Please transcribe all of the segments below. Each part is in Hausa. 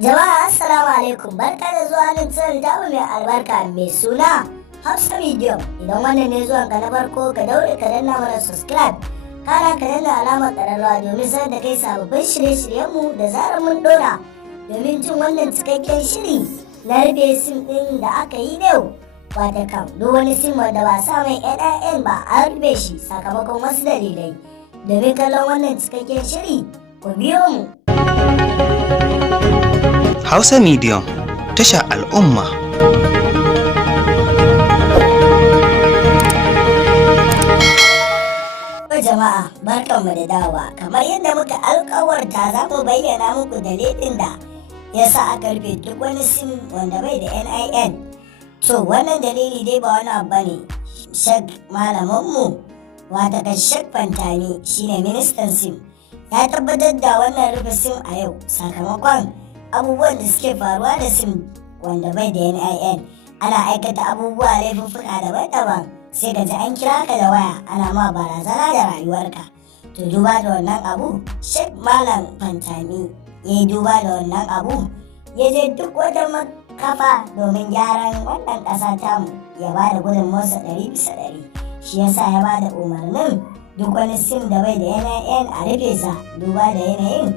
Jama'a assalamu alaikum, barka da zuwa nan tsarin tamu mai albarka mai suna Hausa Medium. Idan wannan ne zuwan ka na farko ka daure ka danna mana subscribe, kana ka danna alamar ƙararrawa domin sanar da kai sababbin shirye-shiryenmu da zarar mun dora. Domin jin wannan cikakken shiri na rufe sim ɗin da aka yi yau, wata kam duk wani sim wanda ba sa mai NIN ba an rufe shi sakamakon wasu dalilai. Domin kallon wannan cikakken shiri ku biyo mu. Hausa Medium, tasha al'umma. Jama'a barkanmu da dawa, kamar yadda muka alkawarta za mu bayyana muku dalilin da ya sa aka rufe duk wani sim wanda bai da NIN. To wannan dalili dai ba wani abu bane, Sheikh malaminmu wata Sheikh Fantami shine ministan sim ya tabbatar da wannan rufe sim a yau sakamakon abubuwan da suke faruwa da sim wanda bai da NIN. Ana aikata abubuwa laifuffuka daban-daban, sai ka ji an kira ka da waya ana ma barazana da rayuwarka. To duba da wannan abu, Sheikh Malam Fantami ya yi duba da wannan abu, ya je duk wata makafa domin gyaran wannan ƙasa tamu ya ba da gudunmawarsa 100%. Shi yasa ya ba da umarnin duk wani sim da bai da NIN a rufe sa, duba da yanayin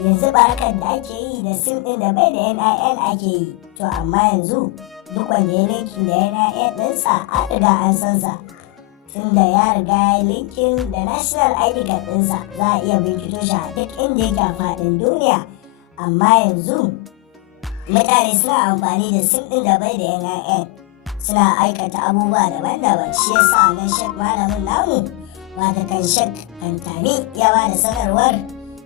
yanzu barakar da ake yi da sim ɗin da bai da NIN ake yi. To amma yanzu duk wanda ya linkin da NIN ɗinsa an riga an san sa, tunda ya riga ya linkin da national ID card ɗinsa za a iya binkito shi a duk inda yake a faɗin duniya. Amma yanzu mutane suna amfani da sim ɗin da bai da NIN suna aikata abubuwa daban-daban. Shi yasa nan Sheikh malamin namu wata kan Sheikh Fantami ya ba da sanarwar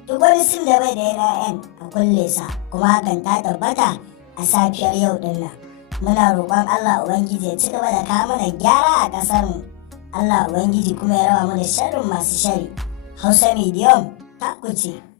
duk wani sim da bai da NIN a kulle sa, kuma hakan ta tabbata a safiyar yau din nan. Muna roƙon Allah Ubangiji ya ci gaba da kawo mana gyara a ƙasar mu. Allah Ubangiji kuma ya raba mu da sharrin masu shari. Hausa Medium ta kuce.